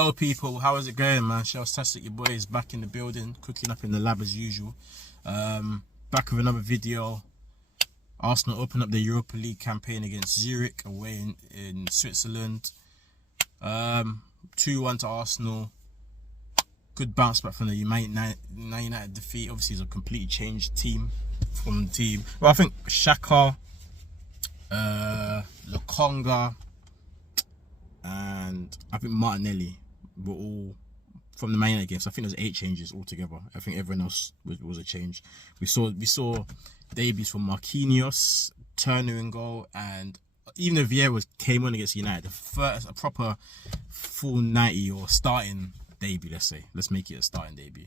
Hello people, how is it going, man? Shelltastic, your boy is back in the building, cooking up in the lab as usual. Back with another video. Arsenal open up the Europa League campaign against Zurich away in Switzerland. 2-1 to Arsenal. Good bounce back from the United defeat. Obviously, it's a completely changed team from the team. Well, I think Xhaka, Lokonga, and I think Martinelli were all from the Man United games. I think there was 8 changes altogether. I think everyone else was a change. We saw debuts from Marquinhos, Turner in goal, and even though Vieira came on against United, the first a proper full 90 or starting debut. Let's make it a starting debut.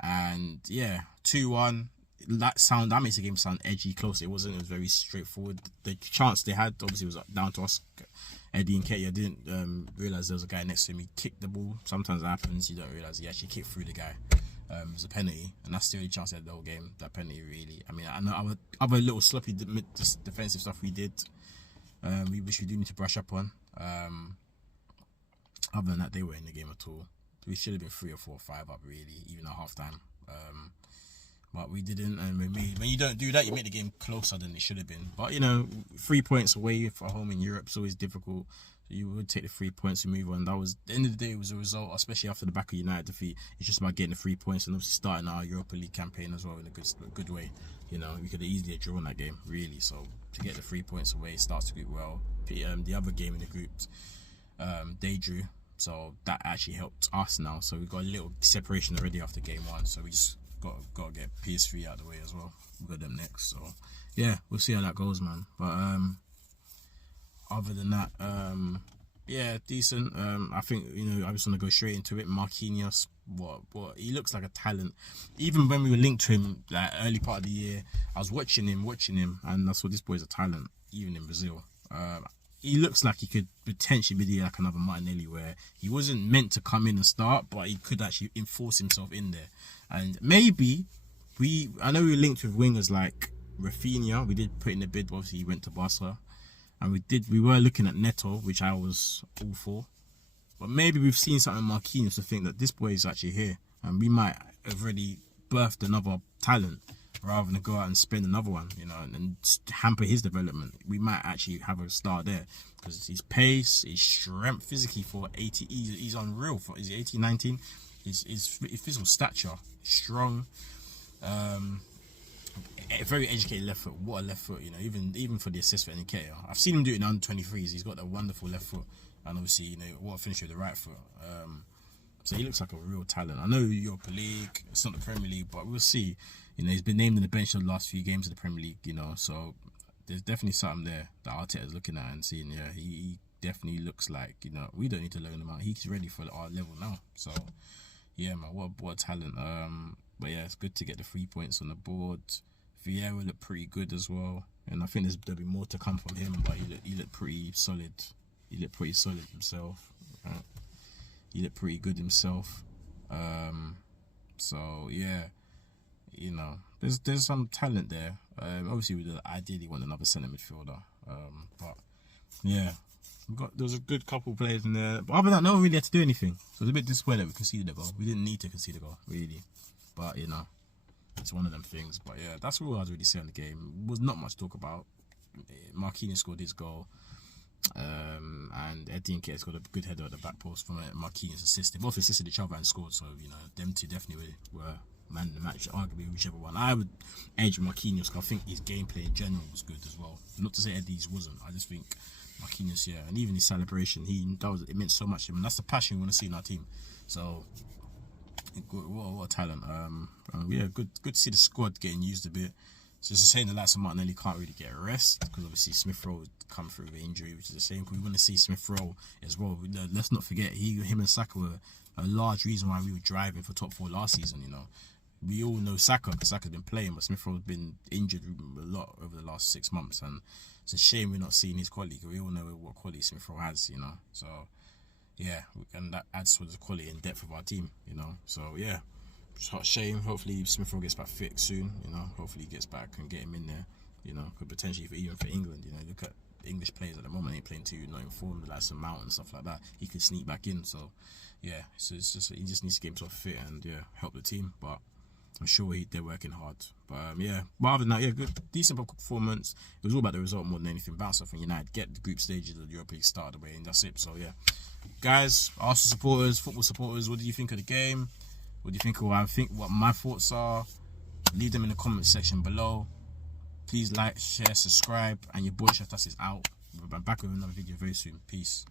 And yeah, 2-1. That makes the game sound edgy, close. It wasn't. It was very straightforward. The chance they had obviously was down to us. Eddie Nketiah didn't realise there was a guy next to him. He kicked the ball. Sometimes it happens. You don't realise he actually kicked through the guy. It was a penalty, and that's the only chance they had the whole game. That penalty, really. I mean, I know our other little sloppy defensive stuff we did, which we do need to brush up on. Other than that, they were in the game at all. We should have been 3 or 4 or 5 up, really, even at half time. But we didn't, and when you don't do that, you make the game closer than it should have been. But, you know, 3 points away for home in Europe is always difficult. You would take the 3 points and move on. That was, at the end of the day, it was a result, especially after the back of United defeat. It's just about getting the 3 points and obviously starting our Europa League campaign as well in a good way. You know, we could have easily drawn that game, really. So to get the 3 points away, starts to go well. The other game in the group, they drew. So that actually helped us now. So we've got a little separation already after game 1. So we just got to get PS3 out of the way as well. We've got them next. So yeah, we'll see how that goes, man. But other than that, yeah, decent. I think, you know, I just want to go straight into it. Marquinhos, what he looks like a talent. Even when we were linked to him, like early part of the year, I was watching him, and that's what this boy's a talent, even in Brazil. He looks like he could potentially be like another Martinelli, where he wasn't meant to come in and start, but he could actually enforce himself in there. And maybe I know we were linked with wingers like Rafinha. We did put in a bid, but obviously he went to Barca. And we were looking at Neto, which I was all for. But maybe we've seen something in Marquinhos to think that this boy is actually here, and we might have already birthed another talent rather than go out and spend another one, you know, and hamper his development. We might actually have a star there because his pace, his strength physically for 80, he's unreal. For is he 18, 19? His physical stature, strong. A very educated left foot. What a left foot, you know. Even for the assist for Nketiah, I've seen him do it in under 23s. He's got a wonderful left foot, and obviously, you know, what a finisher with the right foot. So he looks like a real talent. I know Europa League, it's not the Premier League, but we'll see. You know, he's been named in the bench in the last few games of the Premier League. You know, so there's definitely something there that Arteta's looking at and seeing. Yeah, he definitely looks like, you know, we don't need to loan him out. He's ready for our level now. So yeah, man, what a talent. But yeah, it's good to get the 3 points on the board. Vieira looked pretty good as well, and I think there'll be more to come from him. But he looked pretty solid. He looked pretty solid himself. He looked pretty good himself. So yeah, you know, there's some talent there. Obviously, we ideally want another centre midfielder. But yeah, there was a good couple players in there. But other than that, no one really had to do anything. So it's a bit disappointing that we conceded a goal. We didn't need to concede a goal, really. But you know, it's one of them things. But yeah, that's all I was really saying on the game. There was not much to talk about. Marquinhos scored his goal. And Eddie Nketiah got a good header at the back post from Marquinhos assist. They both assisted each other and scored, so you know, them two definitely were man of the match, arguably whichever one. I would edge Marquinhos because I think his gameplay in general was good as well. Not to say Eddie's wasn't. I just think Marquinhos, yeah, and even his celebration, it meant so much to him, and that's the passion we want to see in our team. So what a talent. Yeah, good to see the squad getting used a bit. It's just saying the likes of Martinelli can't really get a rest because obviously Smith Rowe come through with injury, which is the same. Because we want to see Smith Rowe as well. Let's not forget him and Saka were a large reason why we were driving for top 4 last season. You know, we all know Saka because Saka's been playing, but Smith Rowe's been injured a lot over the last 6 months, and it's a shame we're not seeing his quality. Because we all know what quality Smith Rowe has. You know, so yeah, and that adds to the quality and depth of our team. You know, so yeah. It's a shame. Hopefully Smith Rowe gets back fit soon. You know, hopefully he gets back and get him in there. You know, could potentially even for England. You know, look at English players at the moment ain't playing too not informed, like some Mount and stuff like that. He could sneak back in. So yeah, so it's just he just needs to get himself fit and help the team. But I'm sure they're working hard. But but other than that, good, decent performance. It was all about the result more than anything. Bounce off from United, get the group stages of the Europa League started away, and that's it. So guys, Arsenal supporters, football supporters, what do you think of the game? What do you think of what my thoughts are? Leave them in the comment section below. Please like, share, subscribe, and your boy Chef is out. We're back with another video very soon. Peace.